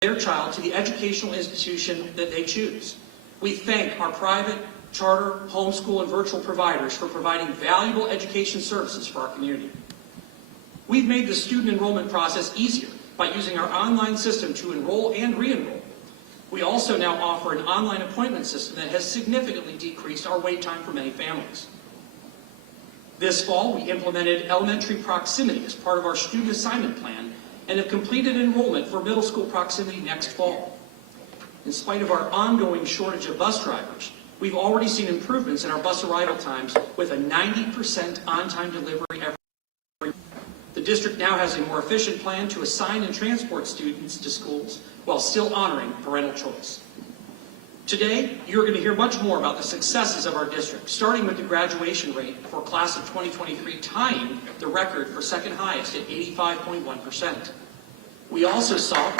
their child to the educational institution that they choose. We thank our private, charter, homeschool, and virtual providers for providing valuable education services for our community. We've made the student enrollment process easier by using our online system to enroll and re-enroll. We also now offer an online appointment system that has significantly decreased our wait time for many families. This fall, we implemented elementary proximity as part of our student assignment plan and have completed enrollment for middle school proximity next fall. In spite of our ongoing shortage of bus drivers, we've already seen improvements in our bus arrival times with a 90% on-time delivery every year. The district now has a more efficient plan to assign and transport students to schools while still honoring parental choice. Today, you're going to hear much more about the successes of our district, starting with the graduation rate for class of 2023 tying the record for second highest at 85.1%. We also saw,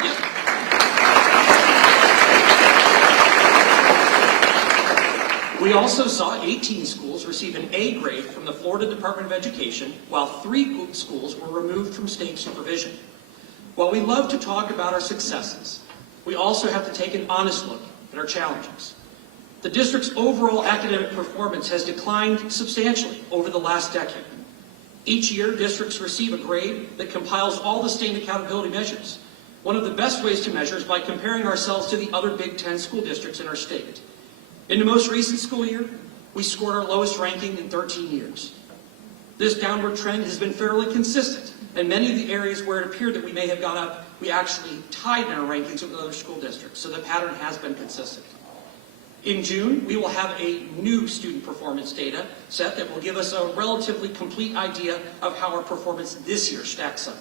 We also saw 18 schools receive an A grade from the Florida Department of Education, while 3 schools were removed from state supervision. While we love to talk about our successes, we also have to take an honest look at our challenges. The district's overall academic performance has declined substantially over the last decade. Each year, districts receive a grade that compiles all the state accountability measures. One of the best ways to measure is by comparing ourselves to the other Big Ten school districts in our state. In the most recent school year, we scored our lowest ranking in 13 years. This downward trend has been fairly consistent, and many of the areas where it appeared that we may have gone up, we actually tied in our rankings with other school districts, so the pattern has been consistent. In June, we will have a new student performance data set that will give us a relatively complete idea of how our performance this year stacks up.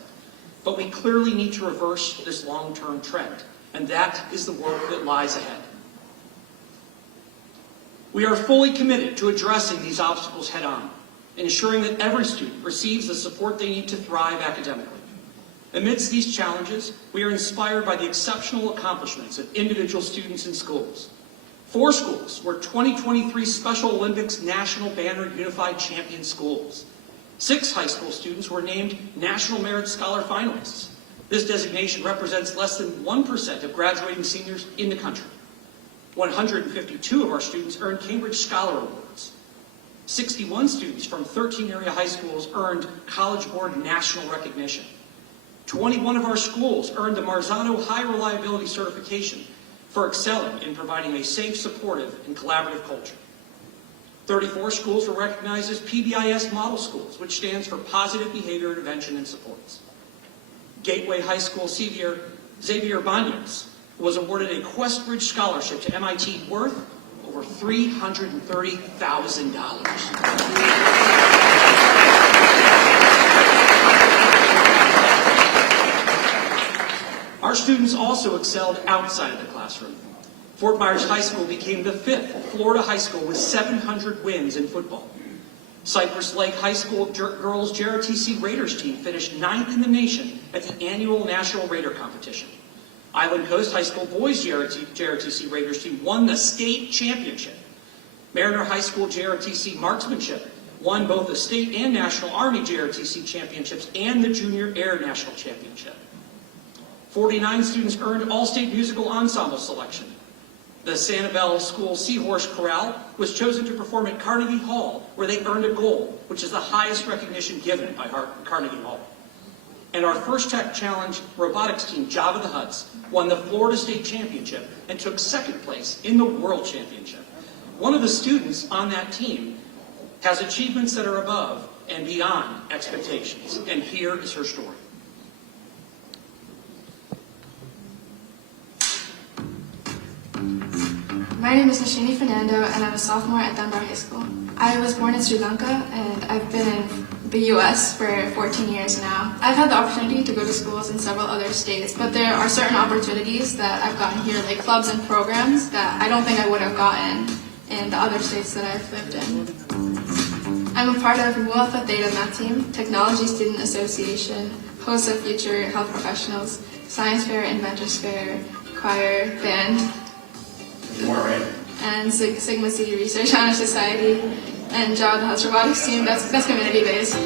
But we clearly need to reverse this long-term trend, and that is the work that lies ahead. We are fully committed to addressing these obstacles head-on, ensuring that every student receives the support they need to thrive academically. Amidst these challenges, we are inspired by the exceptional accomplishments of individual students and schools. 4 schools were 2023 Special Olympics National Banner Unified Champion schools. 6 high school students were named National Merit Scholar finalists. This designation represents less than 1% of graduating seniors in the country. 152 of our students earned Cambridge Scholar Awards. 61 students from 13 area high schools earned College Board national recognition. 21 of our schools earned the Marzano High Reliability Certification for excelling in providing a safe, supportive, and collaborative culture. 34 schools were recognized as PBIS Model Schools, which stands for Positive Behavior Intervention and Supports. Gateway High School Xavier Banyas was awarded a Quest Bridge Scholarship to MIT worth over $330,000. Our students also excelled outside of the classroom. Fort Myers High School became the 5th Florida high school with 700 wins in football. Cypress Lake High School girls JROTC Raiders team finished 9th in the nation at the annual National Raider Competition. Island Coast High School boys JROTC Raiders team won the state championship. Mariner High School JROTC Marksmanship won both the state and National Army JROTC championships and the Junior Air National Championship. 49 students earned All-State Musical Ensemble selection. The Sanibel School Seahorse Chorale was chosen to perform at Carnegie Hall, where they earned a gold, which is the highest recognition given by Carnegie Hall. And our First Tech Challenge robotics team, Java the Hutts, won the Florida State Championship and took 2nd place in the World Championship. One of the students on that team has achievements that are above and beyond expectations, and here is her story. My name is Nashini Fernando, and I'm a sophomore at Dunbar High School. I was born in Sri Lanka, and I've been in the U.S. for 14 years now. I've had the opportunity to go to schools in several other states, but there are certain opportunities that I've gotten here, like clubs and programs, that I don't think I would have gotten in the other states that I've lived in. I'm a part of Mu Alpha Theta Math Team, Technology Student Association, host of Future Health Professionals, Science Fair, Inventors Fair, choir, band, and Sigma C Research Honor Society, and Java the Hutts Robotics Team. That's community based.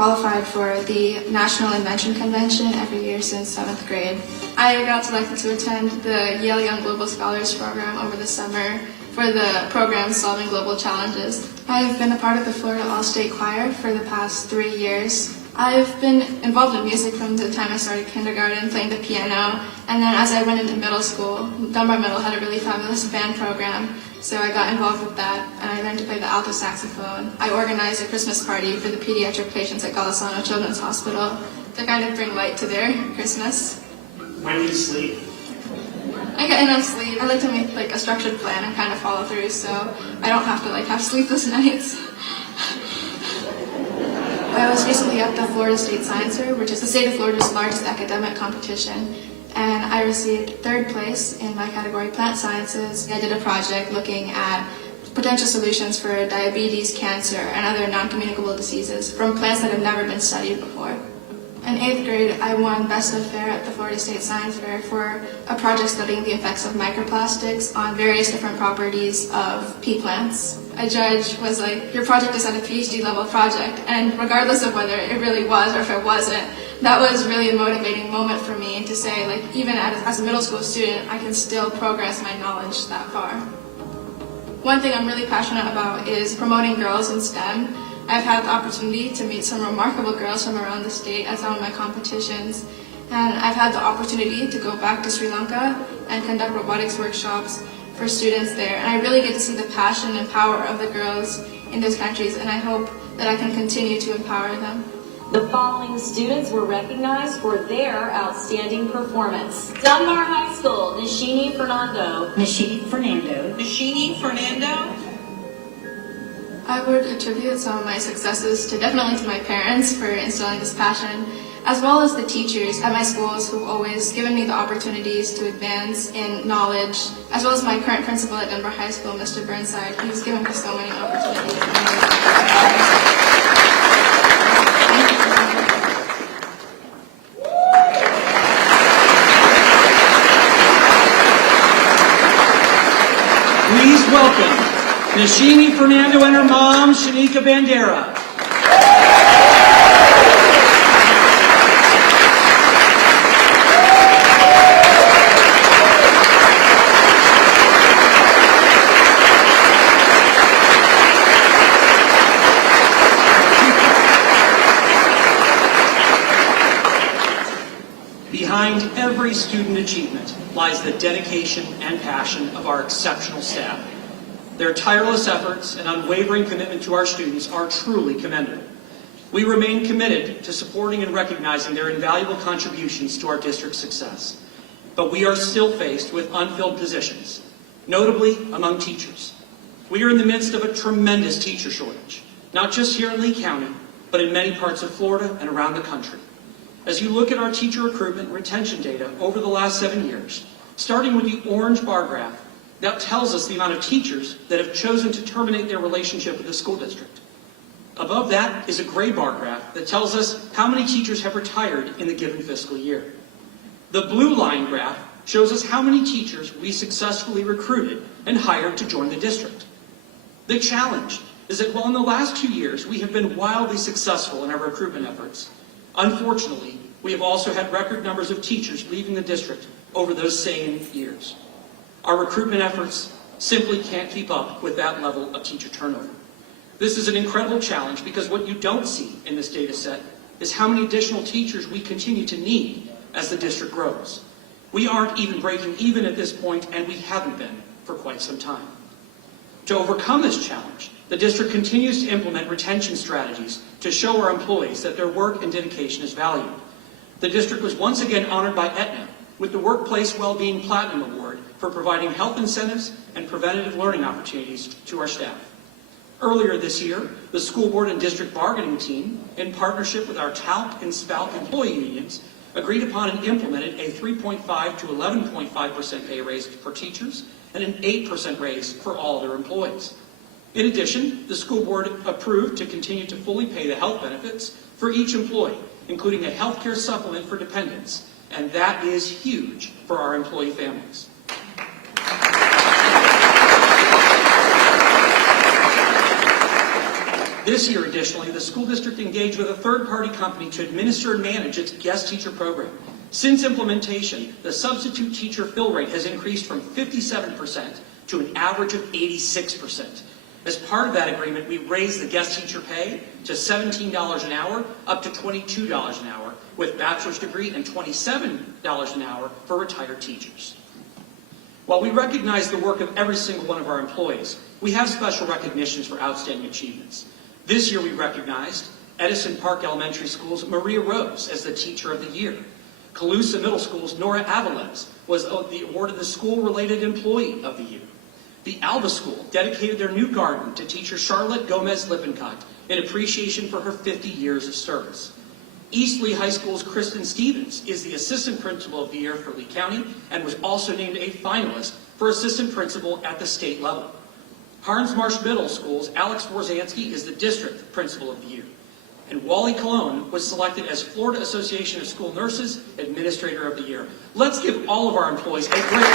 qualified for the National Invention Convention every year since 7th grade. I got selected to attend the Yale Young Global Scholars Program over the summer for the program Solving Global Challenges. I have been a part of the Florida All-State Choir for the past 3 years. I've been involved in music from the time I started kindergarten, playing the piano, and then as I went into middle school, Dunbar Middle had a really fabulous band program, so I got involved with that, and I learned to play the alto saxophone. I organized a Christmas party for the pediatric patients at Golisano Children's Hospital to kind of bring light to their Christmas. When do you sleep? I get enough sleep. I like to make like a structured plan and kind of follow through, so I don't have to have sleepless nights. I was recently at the Florida State Science Fair, which is the state of Florida's largest academic competition, and I received 3rd place in my category, Plant Sciences. I did a project looking at potential solutions for diabetes, cancer, and other non-communicable diseases from plants that have never been studied before. In 8th grade, I won Best of Fair at the Florida State Science Fair for a project studying the effects of microplastics on various different properties of pea plants. A judge was like, your project is at a PhD level project, and regardless of whether it really was or if it wasn't, that was really a motivating moment for me to say, even as a middle school student, I can still progress my knowledge that far. One thing I'm really passionate about is promoting girls in STEM. I've had the opportunity to meet some remarkable girls from around the state at some of my competitions, and I've had the opportunity to go back to Sri Lanka and conduct robotics workshops for students there, and I really get to see the passion and power of the girls in those countries, and I hope that I can continue to empower them. The following students were recognized for their outstanding performance. Dunbar High School, Nishini Fernando. Nishini Fernando. Nishini Fernando. I would attribute some of my successes definitely to my parents for instilling this passion, as well as the teachers at my schools who've always given me the opportunities to advance in knowledge, as well as my current principal at Dunbar High School, Mr. Burnside. He's given me so many opportunities. Please welcome Nishini Fernando and her mom, Shanika Bandera. Behind every student achievement lies the dedication and passion of our exceptional staff. Their tireless efforts and unwavering commitment to our students are truly commendable. We remain committed to supporting and recognizing their invaluable contributions to our district's success. But we are still faced with unfilled positions, notably among teachers. We are in the midst of a tremendous teacher shortage, not just here in Lee County, but in many parts of Florida and around the country. As you look at our teacher recruitment and retention data over the last 7 years, starting with the orange bar graph, that tells us the amount of teachers that have chosen to terminate their relationship with the school district. Above that is a gray bar graph that tells us how many teachers have retired in the given fiscal year. The blue line graph shows us how many teachers we successfully recruited and hired to join the district. The challenge is that while in the last 2 years we have been wildly successful in our recruitment efforts, unfortunately, we have also had record numbers of teachers leaving the district over those same years. Our recruitment efforts simply can't keep up with that level of teacher turnover. This is an incredible challenge because what you don't see in this data set is how many additional teachers we continue to need as the district grows. We aren't even breaking even at this point, and we haven't been for quite some time. To overcome this challenge, the district continues to implement retention strategies to show our employees that their work and dedication is valued. The district was once again honored by Aetna with the Workplace Wellbeing Platinum Award for providing health incentives and preventative learning opportunities to our staff. Earlier this year, the school board and district bargaining team, in partnership with our TALC and SPALC employee unions, agreed upon and implemented a 3.5 to 11.5% pay raise for teachers and an 8% raise for all their employees. In addition, the school board approved to continue to fully pay the health benefits for each employee, including a health care supplement for dependents, and that is huge for our employee families. This year, additionally, the school district engaged with a third-party company to administer and manage its guest teacher program. Since implementation, the substitute teacher fill rate has increased from 57% to an average of 86%. As part of that agreement, we raised the guest teacher pay to $17 an hour, up to $22 an hour, with bachelor's degree, and $27 an hour for retired teachers. While we recognize the work of every single one of our employees, we have special recognitions for outstanding achievements. This year we recognized Edison Park Elementary School's Maria Rose as the Teacher of the Year. Calusa Middle School's Nora Avalez was awarded the School-Related Employee of the Year. The Alba School dedicated their new garden to teacher Charlotte Gomez Lippincott in appreciation for her 50 years of service. East Lee High School's Kristen Stevens is the Assistant Principal of the Year for Lee County and was also named a finalist for Assistant Principal at the state level. Harns Marsh Middle School's Alex Warzansky is the District Principal of the Year. And Wally Cologne was selected as Florida Association of School Nurses Administrator of the Year. Let's give all of our employees a great round.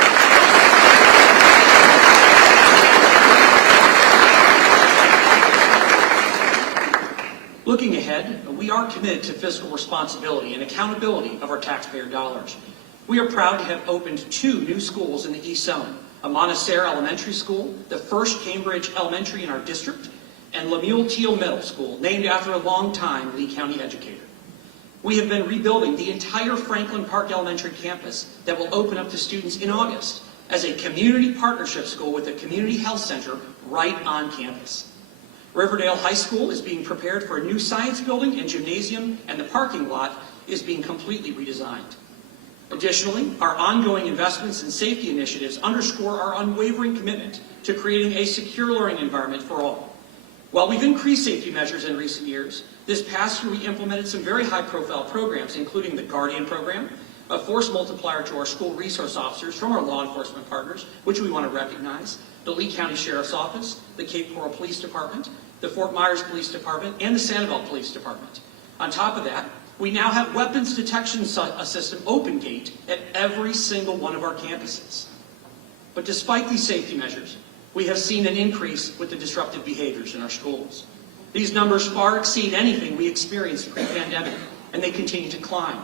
Looking ahead, we are committed to fiscal responsibility and accountability of our taxpayer dollars. We are proud to have opened 2 new schools in the East Zone, a Montessori Elementary School, the first Cambridge Elementary in our district, and Lemuel Teal Middle School, named after a longtime Lee County educator. We have been rebuilding the entire Franklin Park Elementary campus that will open up to students in August as a community partnership school with a community health center right on campus. Riverdale High School is being prepared for a new science building and gymnasium, and the parking lot is being completely redesigned. Additionally, our ongoing investments in safety initiatives underscore our unwavering commitment to creating a secure learning environment for all. While we've increased safety measures in recent years, this past year we implemented some very high-profile programs, including the Guardian Program, a force multiplier to our school resource officers from our law enforcement partners, which we want to recognize, the Lee County Sheriff's Office, the Cape Coral Police Department, the Fort Myers Police Department, and the Sanibel Police Department. On top of that, we now have weapons detection system Open Gate at every single one of our campuses. But despite these safety measures, we have seen an increase with the disruptive behaviors in our schools. These numbers far exceed anything we experienced pre-pandemic, and they continue to climb.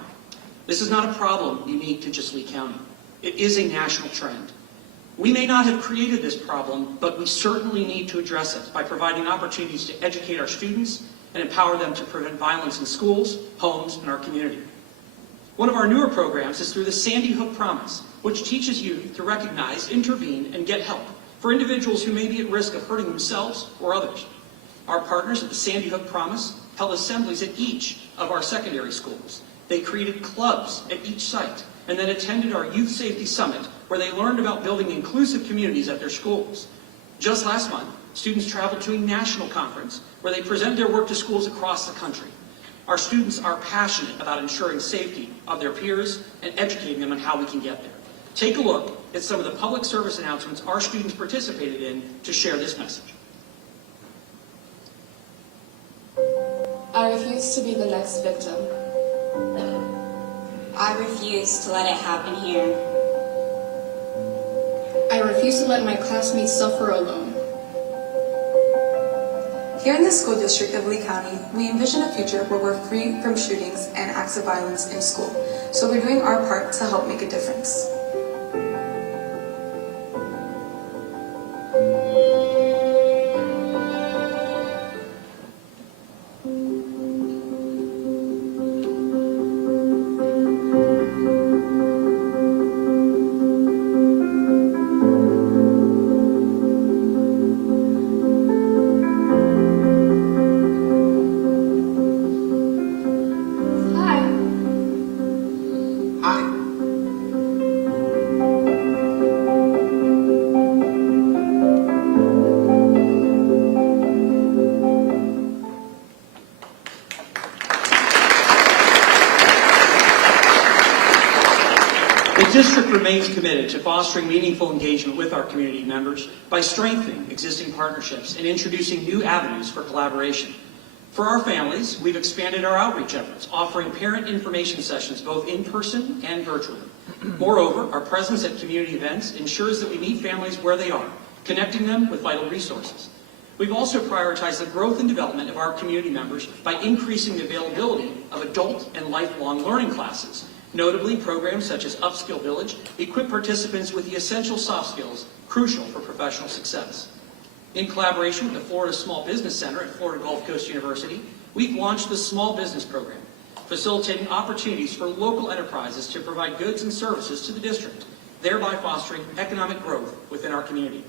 This is not a problem unique to just Lee County. It is a national trend. We may not have created this problem, but we certainly need to address it by providing opportunities to educate our students and empower them to prevent violence in schools, homes, and our community. One of our newer programs is through the Sandy Hook Promise, which teaches youth to recognize, intervene, and get help for individuals who may be at risk of hurting themselves or others. Our partners at the Sandy Hook Promise held assemblies at each of our secondary schools. They created clubs at each site and then attended our Youth Safety Summit, where they learned about building inclusive communities at their schools. Just last month, students traveled to a national conference where they present their work to schools across the country. Our students are passionate about ensuring safety of their peers and educating them on how we can get there. Take a look at some of the public service announcements our students participated in to share this message. I refuse to be the next victim. I refuse to let it happen here. I refuse to let my classmates suffer alone. Here in the school district of Lee County, we envision a future where we're free from shootings and acts of violence in school. So we're doing our part to help make a difference. The district remains committed to fostering meaningful engagement with our community members by strengthening existing partnerships and introducing new avenues for collaboration. For our families, we've expanded our outreach efforts, offering parent information sessions both in person and virtually. Moreover, our presence at community events ensures that we meet families where they are, connecting them with vital resources. We've also prioritized the growth and development of our community members by increasing the availability of adult and lifelong learning classes. Notably, programs such as Upskill Village equip participants with the essential soft skills crucial for professional success. In collaboration with the Florida Small Business Center at Florida Gulf Coast University, we've launched the Small Business Program, facilitating opportunities for local enterprises to provide goods and services to the district, thereby fostering economic growth within our community.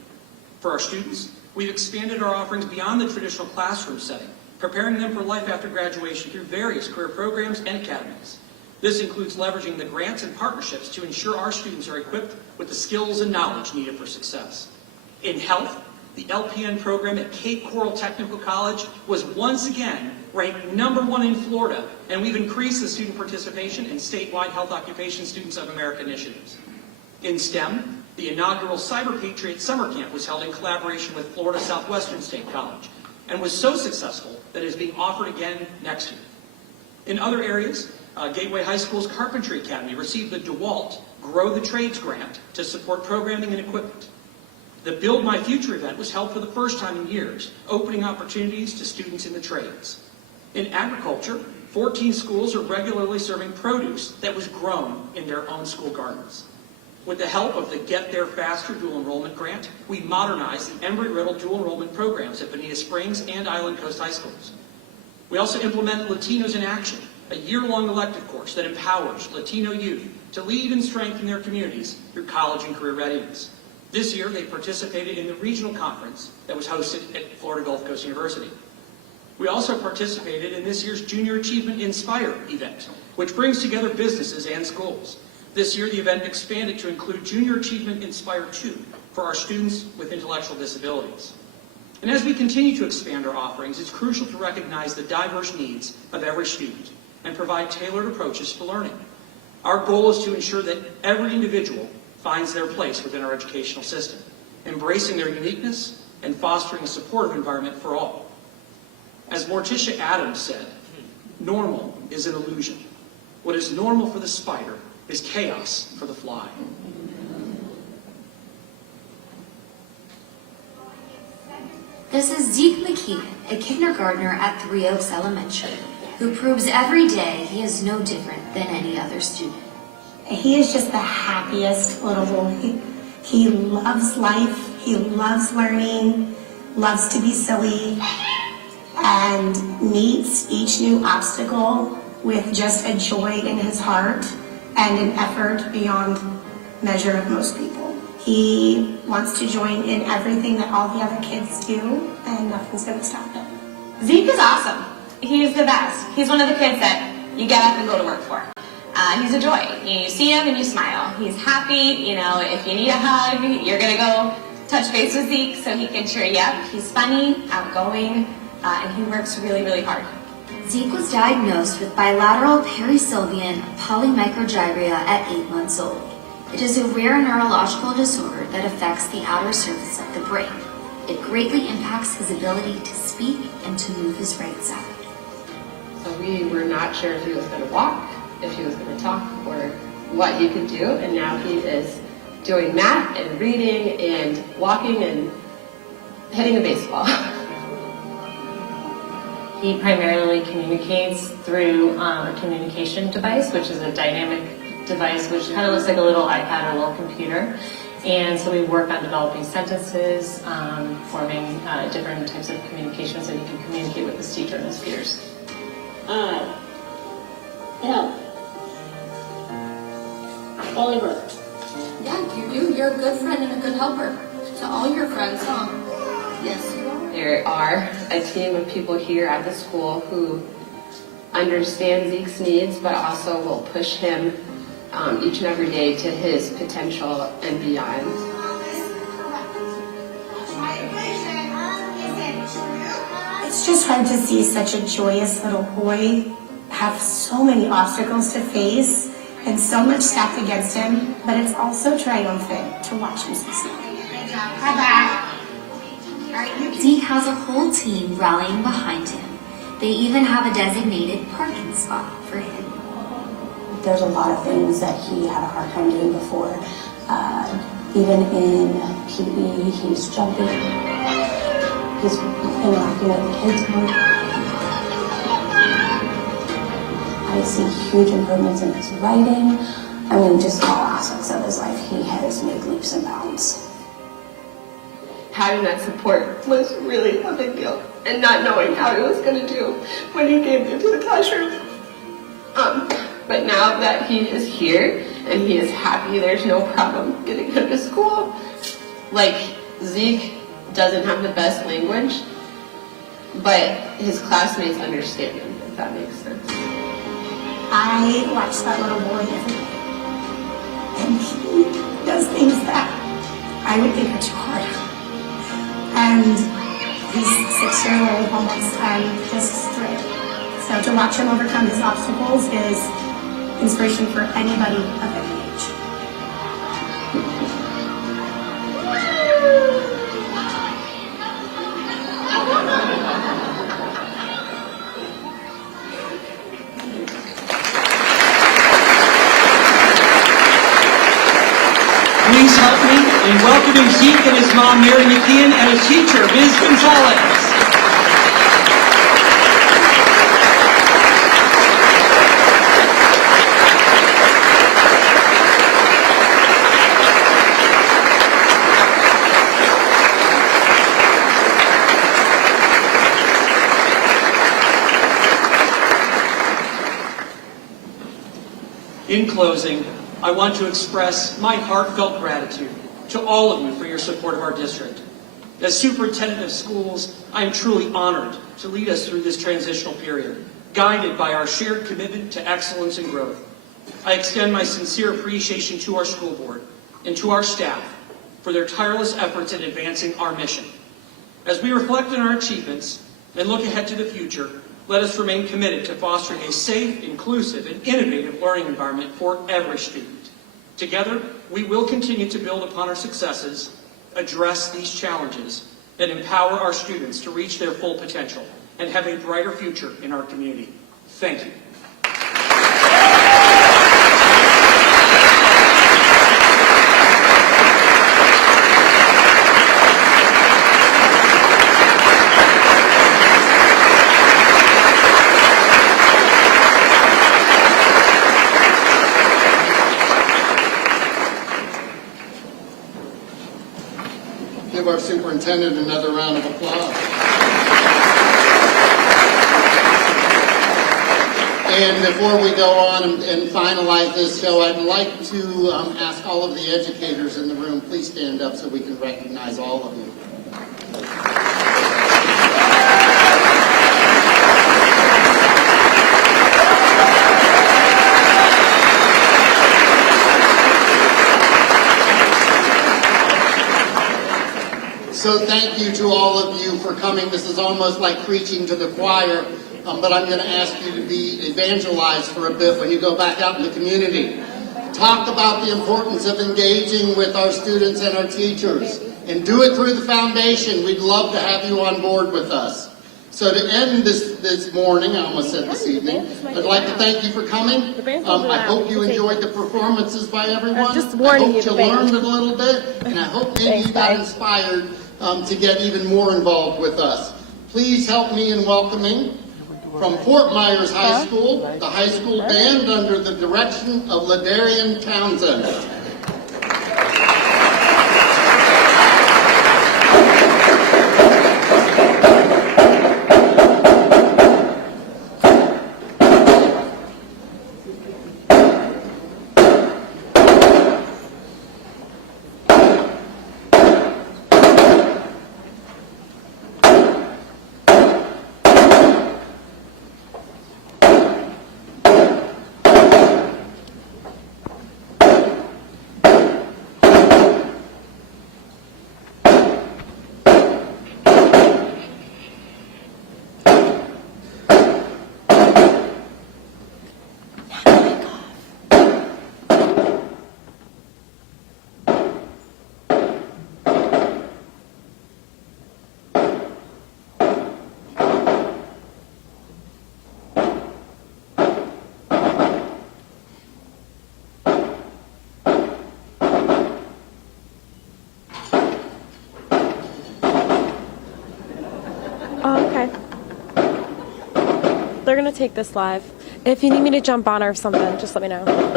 For our students, we've expanded our offerings beyond the traditional classroom setting, preparing them for life after graduation through various career programs and academies. This includes leveraging the grants and partnerships to ensure our students are equipped with the skills and knowledge needed for success. In health, the LPN program at Cape Coral Technical College was once again ranked #1 in Florida, and we've increased the student participation in statewide Health Occupation Students of America initiatives. In STEM, the inaugural Cyber Patriot Summer Camp was held in collaboration with Florida Southwestern State College and was so successful that it is being offered again next year. In other areas, Gateway High School's Carpentry Academy received the DeWalt Grow the Trades grant to support programming and equipment. The Build My Future event was held for the first time in years, opening opportunities to students in the trades. In agriculture, 14 schools are regularly serving produce that was grown in their own school gardens. With the help of the Get There Faster dual enrollment grant, we modernized the Embry-Riddle dual enrollment programs at Bonita Springs and Island Coast High Schools. We also implemented Latinos in Action, a year-long elective course that empowers Latino youth to lead and strengthen their communities through college and career readiness. This year, they participated in the regional conference that was hosted at Florida Gulf Coast University. We also participated in this year's Junior Achievement Inspire event, which brings together businesses and schools. This year, the event expanded to include Junior Achievement Inspire 2 for our students with intellectual disabilities. And as we continue to expand our offerings, it's crucial to recognize the diverse needs of every student and provide tailored approaches to learning. Our goal is to ensure that every individual finds their place within our educational system, embracing their uniqueness and fostering a supportive environment for all. As Morticia Adams said, normal is an illusion. What is normal for the spider is chaos for the fly. This is Zeke McKeon, a kindergartner at Three Oaks Elementary, who proves every day he is no different than any other student. He is just the happiest little boy. He loves life, he loves learning, loves to be silly, and meets each new obstacle with just a joy in his heart and an effort beyond measure of most people. He wants to join in everything that all the other kids do, and nothing's gonna stop him. Zeke is awesome. He's the best. He's one of the kids that you get up and go to work for. He's a joy. You see him and you smile. He's happy. You know, if you need a hug, you're gonna go touch base with Zeke so he can cheer you up. He's funny, outgoing, and he works really, really hard. Zeke was diagnosed with bilateral perisylvian polymicrogyria at 8 months old. It is a rare neurological disorder that affects the outer surface of the brain. It greatly impacts his ability to speak and to move his right side. So we were not sure if he was going to walk, if he was going to talk, or what he could do, and now he is doing math and reading and walking and hitting a baseball. He primarily communicates through a communication device, which is a dynamic device which kind of looks like a little iPad or a little computer. And so we work on developing sentences, forming different types of communication so he can communicate with his teacher and his peers. Help. Oliver. Yeah, you do. You're a good friend and a good helper to all your friends, huh? Yes, you are. There are a team of people here at the school who understand Zeke's needs, but also will push him each and every day to his potential and beyond. It's just hard to see such a joyous little boy have so many obstacles to face and so much stacked against him, but it's also triumphant to watch him succeed. Zeke has a whole team rallying behind him. They even have a designated parking spot for him. There's a lot of things that he had a hard time doing before. Even in PE, he's jumping. He's interacting with the kids more. I see huge improvements in his writing. I mean, just all aspects of his life, he has made leaps and bounds. Having that support was really a big deal, and not knowing how he was going to do when he came into the classroom. But now that he is here and he is happy, there's no problem getting him to school. Like, Zeke doesn't have the best language, but his classmates understand him, if that makes sense. I watch that little boy every day, and he does things that I would think are too hard. And he's 6 years old, almost, and just thrilled. So to watch him overcome his obstacles is inspiration for anybody of any age. Please help me in welcoming Zeke and his mom, Mary McKeon, and his teacher, Ms. Gonzalez. In closing, I want to express my heartfelt gratitude to all of you for your support of our district. As Superintendent of Schools, I am truly honored to lead us through this transitional period, guided by our shared commitment to excellence and growth. I extend my sincere appreciation to our school board and to our staff for their tireless efforts in advancing our mission. As we reflect on our achievements and look ahead to the future, let us remain committed to fostering a safe, inclusive, and innovative learning environment for every student. Together, we will continue to build upon our successes, address these challenges, and empower our students to reach their full potential and have a brighter future in our community. Thank you. Give our superintendent another round of applause. And before we go on and finalize this show, I'd like to ask all of the educators in the room, please stand up so we can recognize all of you. So thank you to all of you for coming. This is almost like preaching to the choir, but I'm going to ask you to be evangelized for a bit when you go back out in the community. Talk about the importance of engaging with our students and our teachers, and do it through the foundation. We'd love to have you on board with us. So to end this morning, I almost said this evening, I'd like to thank you for coming. I hope you enjoyed the performances by everyone. I hope you learned a little bit, and I hope maybe you got inspired to get even more involved with us. Please help me in welcoming from Fort Myers High School, the high school band under the direction of Ladarian Townsend. Oh, okay. They're gonna take this live. If you need me to jump on or something, just let me know.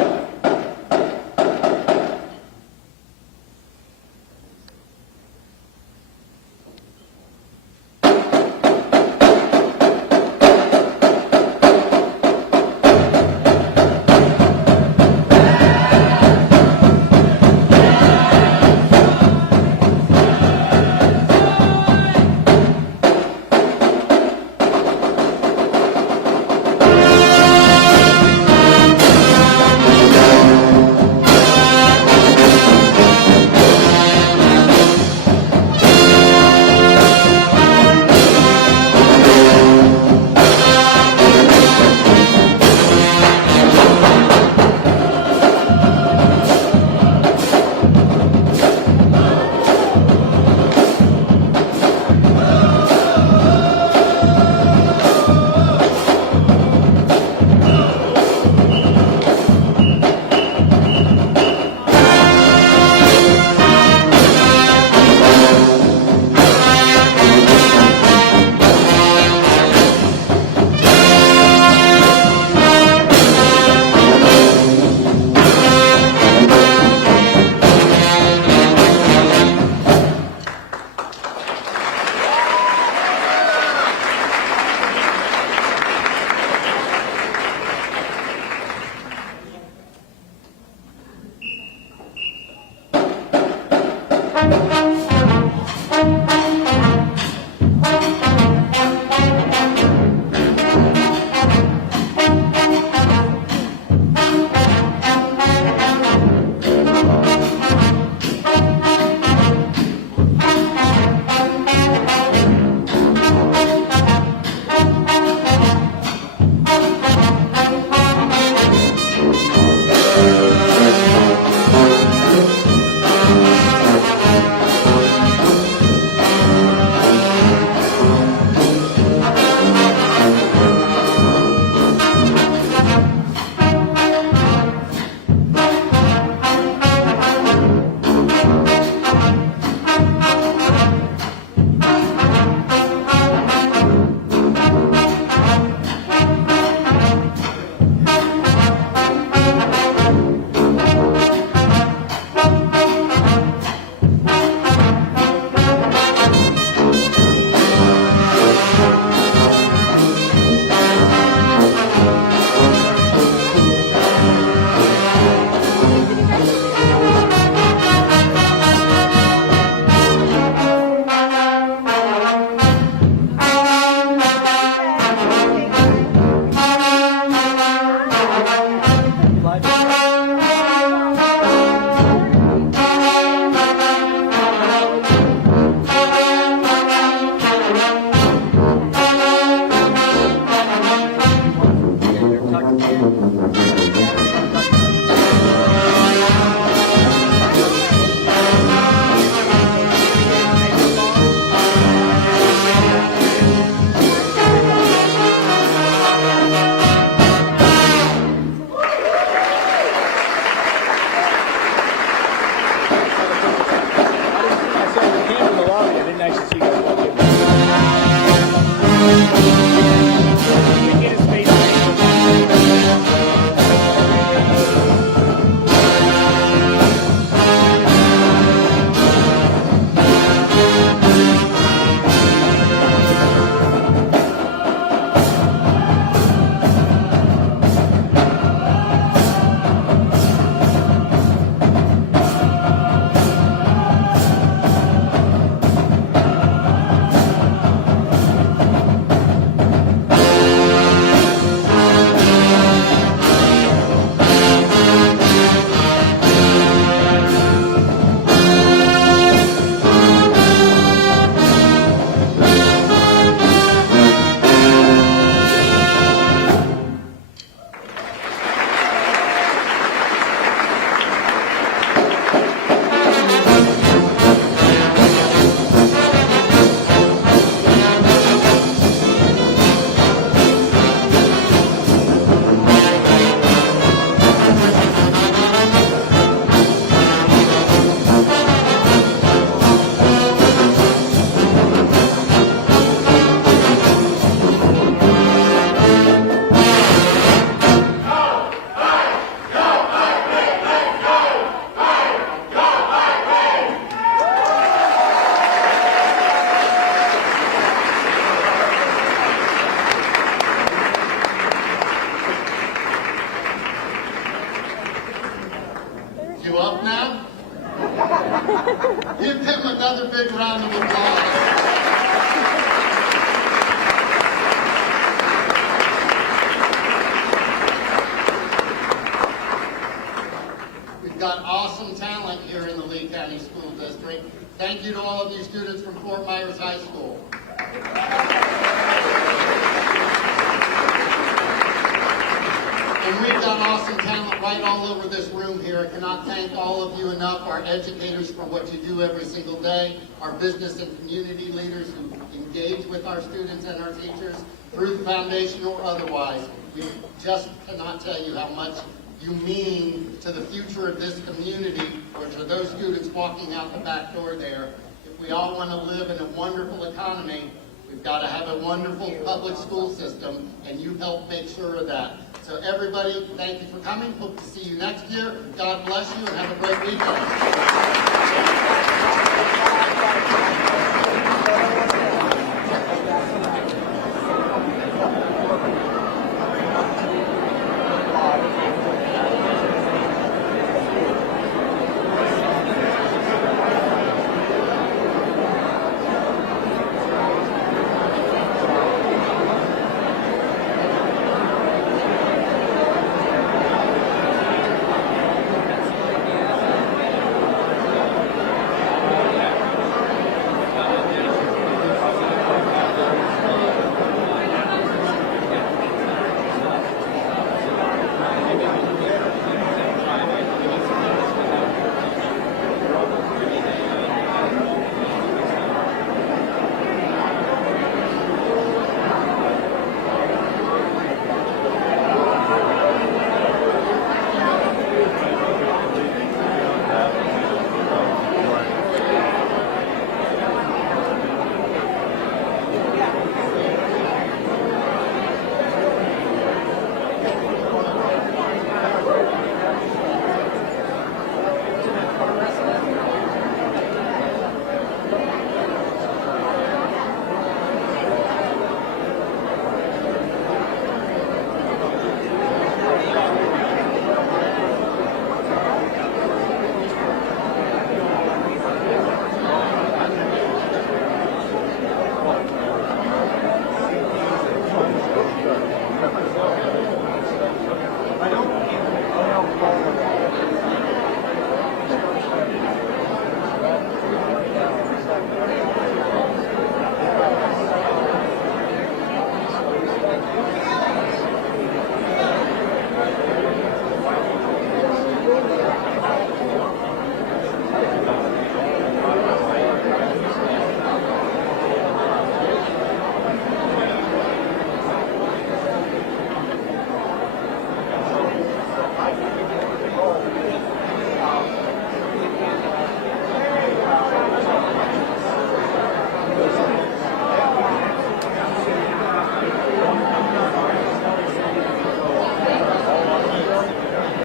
awesome talent right all over this room here. I cannot thank all of you enough, our educators for what you do every single day, our business and community leaders who engage with our students and our teachers through the foundation or otherwise. We just cannot tell you how much you mean to the future of this community or to those students walking out the back door there. If we all want to live in a wonderful economy, we've got to have a wonderful public school system, and you help make sure of that. So everybody, thank you for coming. Hope to see you next year. God bless you, and have a great weekend.